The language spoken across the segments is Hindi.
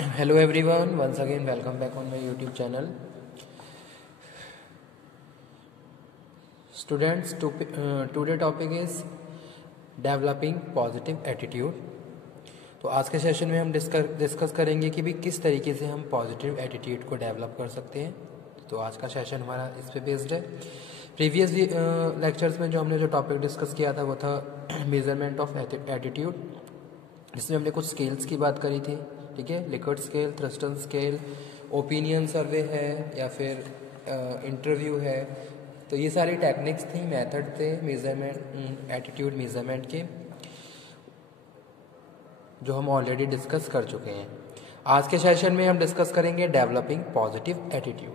Hello everyone, once again welcome back on my YouTube channel. Students, today topic is developing positive attitude. तो आज के सेशन में हम डिस्कस करेंगे कि भी किस तरीके से हम पॉजिटिव एटीट्यूड को डेवलप कर सकते हैं. तो आज का सेशन हमारा इस पे बेस्ड है. प्रीवियस लेक्चर्स में जो टॉपिक डिस्कस किया था वो था मेजरमेंट ऑफ एटीट्यूड, जिसमें हमने कुछ स्केल्स की बात करी थी. ठीक है, Likert scale, Thurstone scale, opinion survey है या फिर इंटरव्यू है. तो ये सारी टेक्निक्स थी, मेथड थे मेजरमेंट एटीट्यूड मेजरमेंट के, जो हम ऑलरेडी डिस्कस कर चुके हैं. आज के सेशन में हम डिस्कस करेंगे डेवलपिंग पॉजिटिव एटीट्यूड.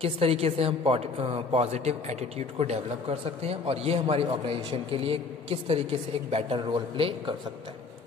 किस तरीके से हम पॉजिटिव एटीट्यूड को डेवलप कर सकते हैं और ये हमारी ऑर्गेनाइजेशन के लिए किस तरीके से एक बेटर रोल प्ले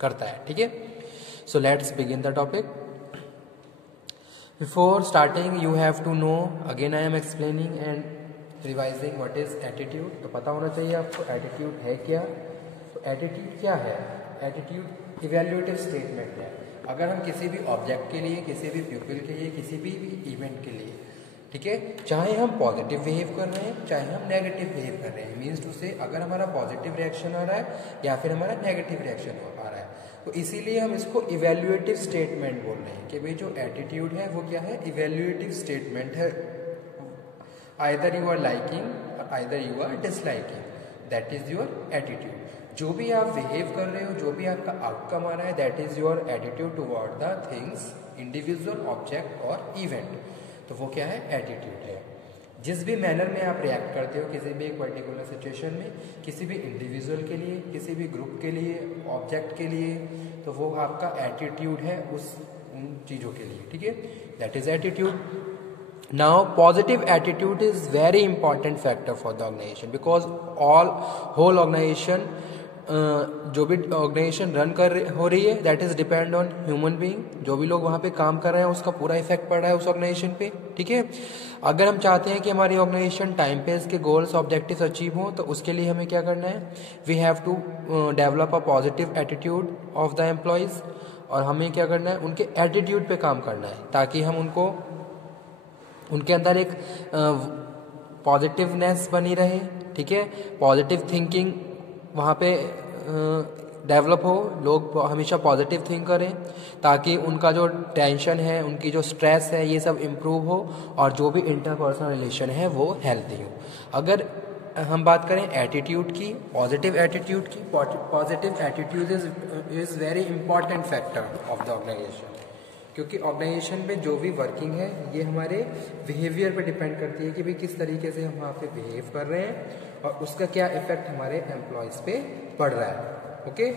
करता है. ठीक है, so let's begin the topic. Before starting you have to know, again I am explaining and revising what is attitude. तो पता होना चाहिए आपको attitude है क्या. तो attitude क्या है? attitude evaluative statement है. अगर हम किसी भी ऑब्जेक्ट के लिए, किसी भी पीपल के लिए, किसी भी इवेंट के लिए, ठीक है, चाहे हम पॉजिटिव बिहेव कर रहे हैं चाहे हम नेगेटिव बिहेव कर रहे हैं, मीन्स टू से अगर हमारा पॉजिटिव रिएक्शन आ रहा है या फिर हमारा नेगेटिव रिएक्शन आ रहा है, तो इसीलिए हम इसको इवेल्युएटिव स्टेटमेंट बोल रहे हैं कि भाई जो एटीट्यूड है वो क्या है, इवेल्युएटिव स्टेटमेंट है. Either you are liking or either you are disliking, that is your attitude. जो भी आप बिहेव कर रहे हो, जो भी आपका आउटकम आ रहा है, that is your attitude toward the things, individual, object और इवेंट. तो वो क्या है, एटीट्यूड है. जिस भी मैनर में आप रिएक्ट करते हो किसी भी एक पर्टिकुलर सिचुएशन में, किसी भी इंडिविजुअल के लिए, किसी भी ग्रुप के लिए, ऑब्जेक्ट के लिए, तो वो आपका एटीट्यूड है उन चीज़ों के लिए. ठीक है, that is attitude. Now positive attitude is very important factor for the organisation, because whole organisation, जो भी ऑर्गेनाइजेशन हो रही है, that is depend on human being. जो भी लोग वहाँ पे काम कर रहे हैं उसका पूरा इफेक्ट पड़ रहा है उस ऑर्गेनाइजेशन पे. ठीक है, अगर हम चाहते हैं कि हमारी ऑर्गेनाइजेशन टाइम पे इसके गोल्स ऑब्जेक्टिव्स अचीव हो, तो उसके लिए हमें क्या करना है, we have to develop a positive attitude of the employees. और हमें क्या करना है, उनके एटीट्यूड पे काम करना है, ताकि हम उनके अंदर एक पॉजिटिवनेस बनी रहे. ठीक है, पॉजिटिव थिंकिंग वहाँ पे डेवलप हो, लोग हमेशा पॉजिटिव थिंक करें, ताकि उनका जो टेंशन है, उनकी जो स्ट्रेस है, ये सब इम्प्रूव हो और जो भी इंटरपर्सनल रिलेशन है वो हेल्दी हो. अगर हम बात करें एटीट्यूड की, पॉजिटिव एटीट्यूड की, positive attitude is very important factor of the organisation, क्योंकि ऑर्गेनाइजेशन में जो भी वर्किंग है ये हमारे बिहेवियर पे डिपेंड करती है कि भाई किस तरीके से हम वहाँ पे बिहेव कर रहे हैं और उसका क्या इफेक्ट हमारे एम्प्लॉयज़ पे पड़ रहा है. ओके,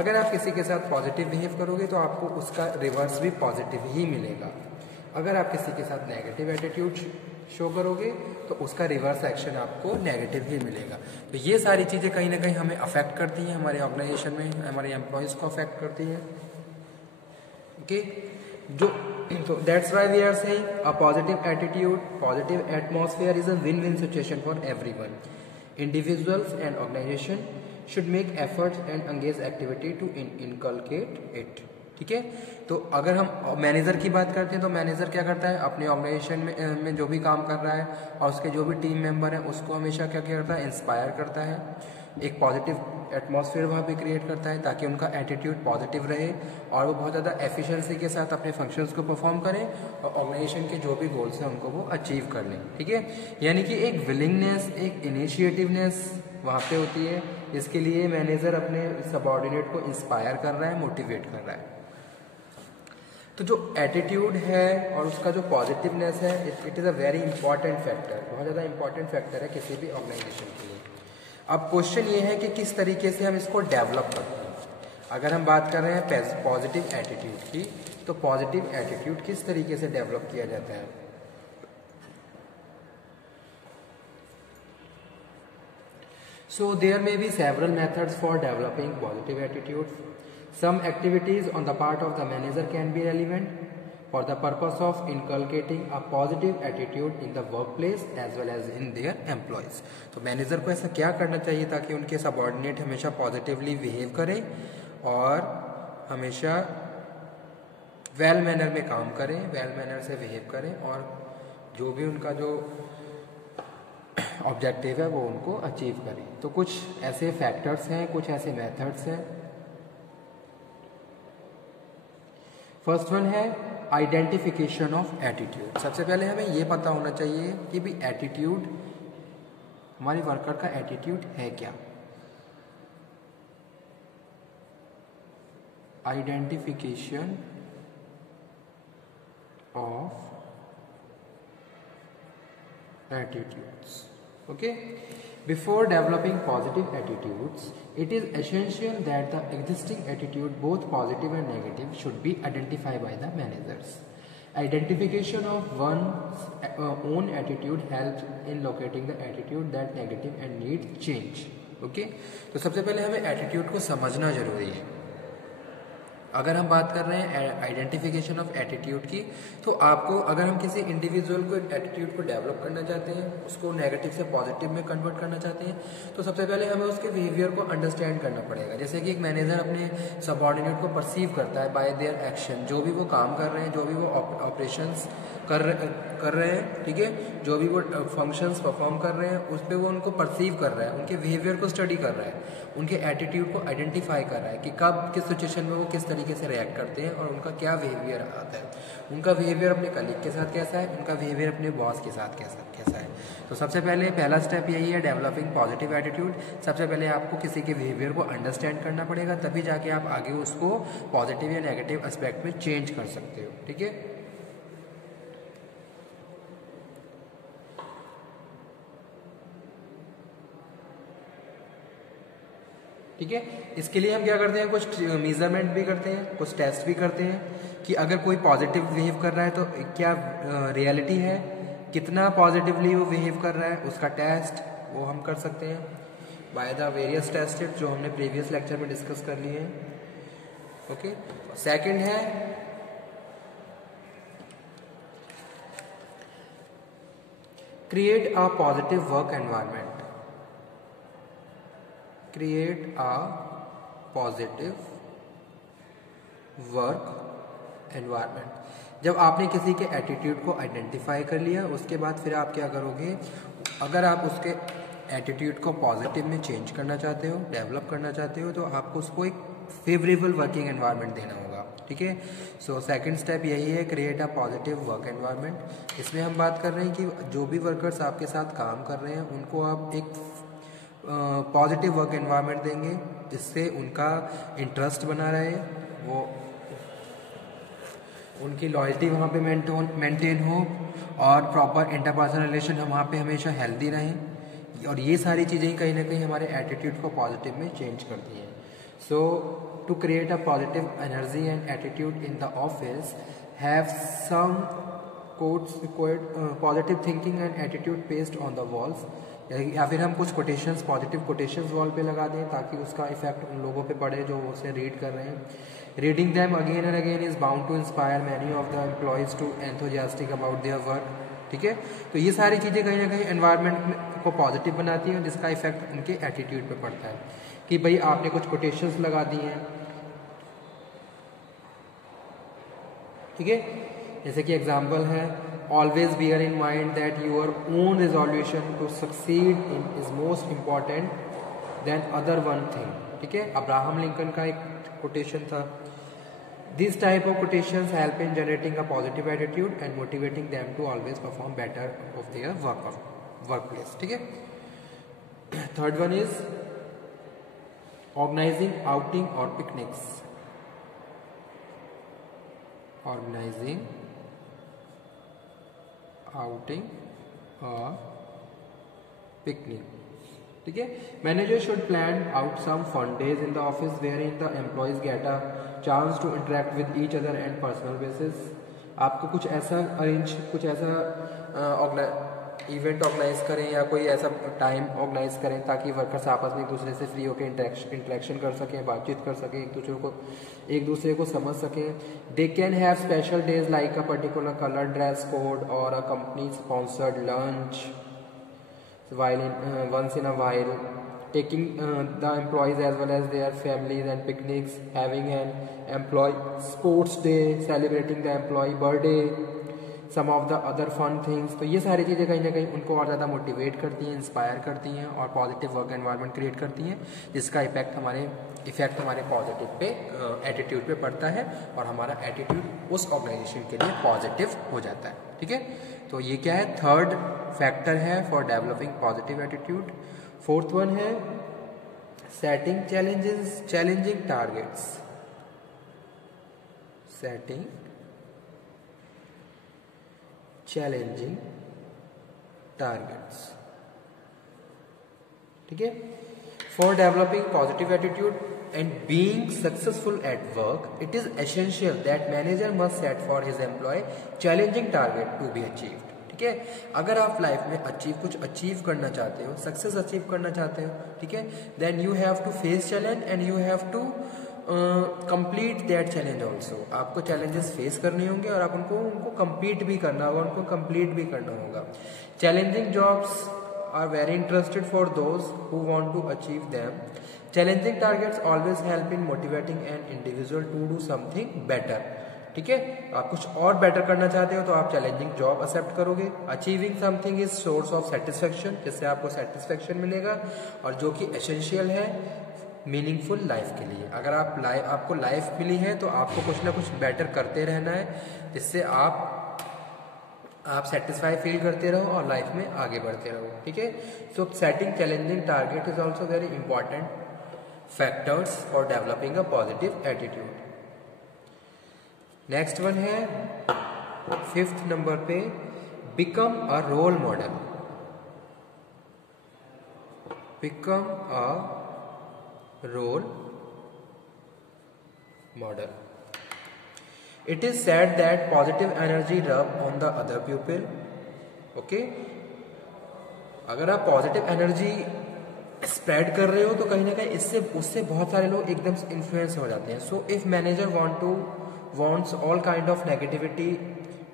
अगर आप किसी के साथ पॉजिटिव बिहेव करोगे तो आपको उसका रिवर्स भी पॉजिटिव ही मिलेगा. अगर आप किसी के साथ नेगेटिव एटीट्यूड शो करोगे तो उसका रिवर्स एक्शन आपको नेगेटिव ही मिलेगा. तो ये सारी चीज़ें कहीं ना कहीं हमें अफेक्ट करती हैं, हमारे ऑर्गेनाइजेशन में हमारे एम्प्लॉयज़ को अफेक्ट करती हैं. Okay, so that's why we are saying a positive attitude, positive atmosphere is a win-win situation for everyone. Individuals and organization should make efforts and engage activity to inculcate it. ठीक है, तो अगर हम मैनेजर की बात करते हैं तो मैनेजर क्या करता है, अपने ऑर्गेनाइजेशन में जो भी काम कर रहा है और उसके जो भी टीम मेंबर हैं उसको हमेशा क्या करता है, इंस्पायर करता है, एक पॉजिटिव एटमॉस्फेयर वहाँ पे क्रिएट करता है ताकि उनका एटीट्यूड पॉजिटिव रहे और वो बहुत ज़्यादा एफिशिएंसी के साथ अपने फंक्शंस को परफॉर्म करें और ऑर्गेनाइजेशन के जो भी गोल्स हैं उनको वो अचीव कर लें. ठीक है, यानी कि एक विलिंगनेस, एक इनिशिएटिवनेस वहाँ पे होती है. इसके लिए मैनेजर अपने सबऑर्डिनेट को इंस्पायर कर रहा है, मोटिवेट कर रहा है. तो जो एटीट्यूड है और उसका जो पॉजिटिवनेस है, it is a very important factor, बहुत ज़्यादा इंपॉर्टेंट फैक्टर है किसी भी ऑर्गेनाइजेशन के लिए. अब क्वेश्चन ये है कि किस तरीके से हम इसको डेवलप करते हैं. अगर हम बात कर रहे हैं पॉजिटिव एटीट्यूड की, तो पॉजिटिव एटीट्यूड किस तरीके से डेवलप किया जाता है. So there may be several methods for developing positive attitude. Some activities on the part of the manager can be relevant for the purpose of inculcating a positive attitude in the workplace as well as in their employees. तो मैनेजर को ऐसा क्या करना चाहिए ताकि उनके सबऑर्डिनेट हमेशा पॉजिटिवली बिहेव करें और हमेशा वेल मैनर में काम करें, वेल मैनर से बिहेव करें और जो भी उनका जो ऑब्जेक्टिव है वो उनको अचीव करें। तो कुछ ऐसे फैक्टर्स हैं, कुछ ऐसे मेथड्स हैं। फर्स्ट वन है आइडेंटिफिकेशन ऑफ एटीट्यूड। सबसे पहले हमें ये पता होना चाहिए कि भी एटीट्यूड, हमारे वर्कर का एटीट्यूड है क्या। Identification of attitudes. Okay, before developing positive attitudes, it is essential that the existing attitude, both positive and negative, should be identified by the managers. Identification of one's own attitude helps in locating the attitude that negative and need change. Okay, तो सबसे पहले हमें attitude को समझना जरूरी है। अगर हम बात कर रहे हैं आइडेंटिफिकेशन ऑफ एटीट्यूड की, तो आपको, अगर हम किसी इंडिविजुअल को एटीट्यूड को डेवलप करना चाहते हैं, उसको नेगेटिव से पॉजिटिव में कन्वर्ट करना चाहते हैं, तो सबसे पहले हमें उसके बिहेवियर को अंडरस्टैंड करना पड़ेगा। जैसे कि एक मैनेजर अपने सबऑर्डिनेट को परसीव करता है बाय देयर एक्शन, जो भी वो काम कर रहे हैं, जो भी वो ऑपरेशंस कर रहे हैं, ठीक है, जो भी वो फंक्शंस परफॉर्म कर रहे हैं, उस पर वो उनको परसीव कर रहा है, उनके बिहेवियर को स्टडी कर रहा है, उनके एटीट्यूड को आइडेंटिफाई कर रहा है कि कब किस सिचुएशन में वो किस तरीके से रिएक्ट करते हैं और उनका क्या बिहेवियर आता है। उनका बिहेवियर अपने कलीग के साथ कैसा है, उनका बिहेवियर अपने बॉस के साथ कैसा है। तो सबसे पहले पहला स्टेप यही है, डेवलपिंग पॉजिटिव एटीट्यूड। सबसे पहले आपको किसी के बिहेवियर को अंडरस्टैंड करना पड़ेगा, तभी जाके आप आगे उसको पॉजिटिव या नेगेटिव एस्पेक्ट में चेंज कर सकते हो। ठीक है, ठीक है। इसके लिए हम क्या करते हैं, कुछ मेजरमेंट भी करते हैं, कुछ टेस्ट भी करते हैं कि अगर कोई पॉजिटिव बिहेव कर रहा है तो क्या रियलिटी है, कितना पॉजिटिवली वो बिहेव कर रहा है, उसका टेस्ट वो हम कर सकते हैं बाय द वेरियस टेस्टेड, जो हमने प्रीवियस लेक्चर में डिस्कस कर लिए हैं। ओके, सेकंड है create a positive work environment. Create a positive work environment. जब आपने किसी के एटीट्यूड को आइडेंटिफाई कर लिया, उसके बाद फिर आप क्या करोगे, अगर आप उसके एटीट्यूड को पॉजिटिव में चेंज करना चाहते हो, डेवलप करना चाहते हो, तो आपको उसको एक फेवरेबल वर्किंग एनवायरनमेंट देना होगा। ठीक है, सो सेकंड स्टेप यही है, create a positive work environment. इसमें हम बात कर रहे हैं कि जो भी वर्कर्स आपके साथ काम कर रहे हैं, उनको आप एक पॉजिटिव वर्क एनवायरनमेंट देंगे जिससे उनका इंटरेस्ट बना रहे, वो उनकी लॉयल्टी वहाँ पे मेंटेन हो और प्रॉपर इंटरपर्सनल रिलेशन वहाँ पे हमेशा हेल्दी रहें। और ये सारी चीज़ें कहीं ना कहीं हमारे एटीट्यूड को पॉजिटिव में चेंज करती हैं। So to create a positive energy and attitude in the office, have some quotes positive thinking and attitude pasted on the walls, या फिर हम कुछ कोटेशंस, पॉजिटिव कोटेशंस वॉल पे लगा दें ताकि उसका इफेक्ट उन लोगों पे पड़े जो उसे रीड कर रहे हैं। Reading them again and again is bound to inspire many of the employees to enthusiastic about their work. ठीक है, तो ये सारी चीज़ें कहीं ना कहीं एनवायरनमेंट को पॉजिटिव बनाती हैं, जिसका इफेक्ट उनके एटीट्यूड पे पड़ता है। कि भाई आपने कुछ कोटेशंस लगा दी हैं, ठीक है, जैसे कि एग्जाम्पल है, always bear in mind that your own resolution to succeed in is most important than other one thing। ठीक है, अब्राहम लिंकन का एक कोटेशन था। This type of quotations help in generating a positive attitude and motivating them to always perform better of their workplace। ठीक है, third one is organizing outing or picnics। Organizing outing or picnic। ठीक है, managers should plan out some fun days in the office wherein the employees get a chance to interact with each other and personal basis। आपको कुछ ऐसा इवेंट ऑर्गेनाइज करें या कोई ऐसा टाइम ऑर्गेनाइज करें ताकि वर्कर्स आपस में एक दूसरे से फ्री होकर इंटरेक्शन कर सकें, बातचीत कर सकें, एक दूसरे को समझ सकें। They can have special days like a particular colour dress code और a company sponsored lunch once in a while taking the employees as well as their families and picnics, having an employee sports day, celebrating the employee birthday, some of the other fun things. तो ये सारी चीज़ें कहीं ना कहीं उनको और ज़्यादा मोटिवेट करती हैं, इंस्पायर करती हैं और पॉजिटिव वर्क एनवायरनमेंट क्रिएट करती हैं, जिसका इफेक्ट हमारे पॉजिटिव पे एटीट्यूड पे पड़ता है और हमारा एटीट्यूड उस ऑर्गेनाइजेशन के लिए पॉजिटिव हो जाता है। ठीक है, तो ये क्या है, थर्ड फैक्टर है for developing positive attitude. Fourth one है setting challenging targets. Setting challenging targets. ठीक है, for developing positive attitude and being successful at work, it is essential that manager must set for his employ challenging target to be achieved. ठीक है, अगर आप लाइफ में कुछ अचीव करना चाहते हो, सक्सेस अचीव करना चाहते हो, ठीक है, then you have to face challenge and you have to complete that challenge also. आपको चैलेंजेस फेस करने होंगे और आप उनको कंप्लीट भी करना होगा, उनको कंप्लीट भी करना होगा। Challenging jobs are very interested for those who want to achieve them. Challenging targets always help in motivating an individual to do something better. ठीक है, आप कुछ और बेटर करना चाहते हो तो आप चैलेंजिंग जॉब एक्सेप्ट करोगे। Achieving something is source of satisfaction, जिससे आपको सेटिस्फेक्शन मिलेगा और जो कि एसेंशियल है मीनिंगफुल लाइफ के लिए। अगर आपको लाइफ मिली है तो आपको कुछ ना कुछ बेटर करते रहना है, जिससे आप सेटिस्फाई फील करते रहो और लाइफ में आगे बढ़ते रहो। ठीक है, so setting challenging target is also very important factors for developing a positive attitude. Next one है फिफ्थ नंबर पे, become a role model. Become a role model. It is said that positive energy rub on the other pupil. Okay, अगर आप पॉजिटिव एनर्जी स्प्रेड कर रहे हो तो कहीं ना कहीं उससे बहुत सारे लोग एकदम इन्फ्लुएंस हो जाते हैं। So if manager wants all kind of negativity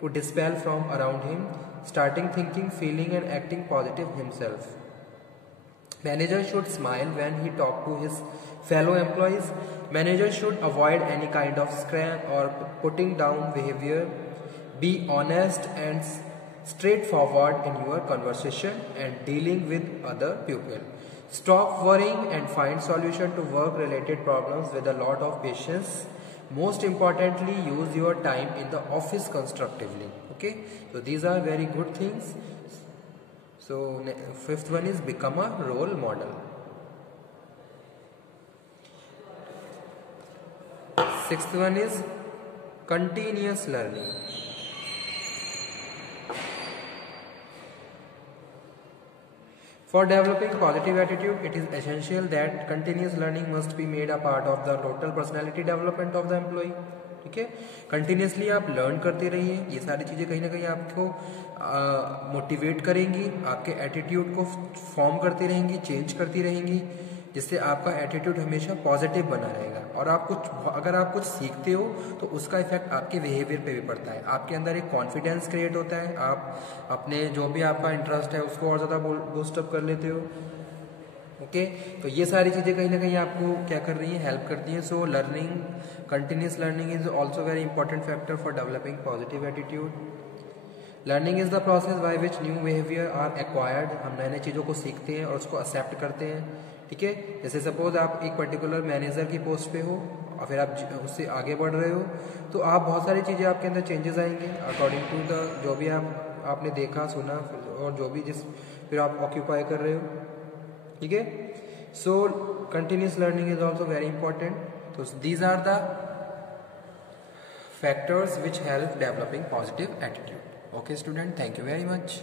to dispel from around him, starting thinking, feeling and acting positive himself. Manager should smile when he talk to his fellow employees. Manager should avoid any kind of scam or putting down behavior. Be honest and straightforward in your conversation and dealing with other people. Stop worrying and find solution to work related problems with a lot of patience. Most importantly, use your time in the office constructively. Okay, so these are very good things. So fifth one is become a role model. Sixth one is continuous learning. For developing positive attitude, it is essential that continuous learning must be made a part of the total personality development of the employee. ठीक है, कंटिन्यूसली आप लर्न करते रहिए। ये सारी चीज़ें कहीं ना कहीं आपको मोटिवेट करेंगी, आपके एटीट्यूड को फॉर्म करती रहेंगी, चेंज करती रहेंगी, जिससे आपका एटीट्यूड हमेशा पॉजिटिव बना रहेगा। और अगर आप कुछ सीखते हो तो उसका इफेक्ट आपके बिहेवियर पे भी पड़ता है। आपके अंदर एक कॉन्फिडेंस क्रिएट होता है, आप अपने जो भी आपका इंटरेस्ट है उसको और ज़्यादा बूस्टअप कर लेते हो। ओके, तो ये सारी चीज़ें कहीं ना कहीं आपको क्या कर रही हैं, हेल्प करती हैं। So learning, continuous learning is also very important factor for developing positive attitude. Learning is the process by which new behaviour are acquired. हम नए नए चीज़ों को सीखते हैं और उसको एक्सेप्ट करते हैं। ठीक है, जैसे सपोज आप एक पर्टिकुलर मैनेजर की पोस्ट पे हो और फिर आप उससे आगे बढ़ रहे हो तो आप बहुत सारी चीज़ें आपके अंदर चेंजेस आएंगे अकॉर्डिंग टू द जो भी आपने देखा सुना और जो भी फिर आप ऑक्यूपाई कर रहे हो। ठीक है, so continuous learning is also very important. तो these are the factors which help developing positive attitude. Okay student, thank you very much.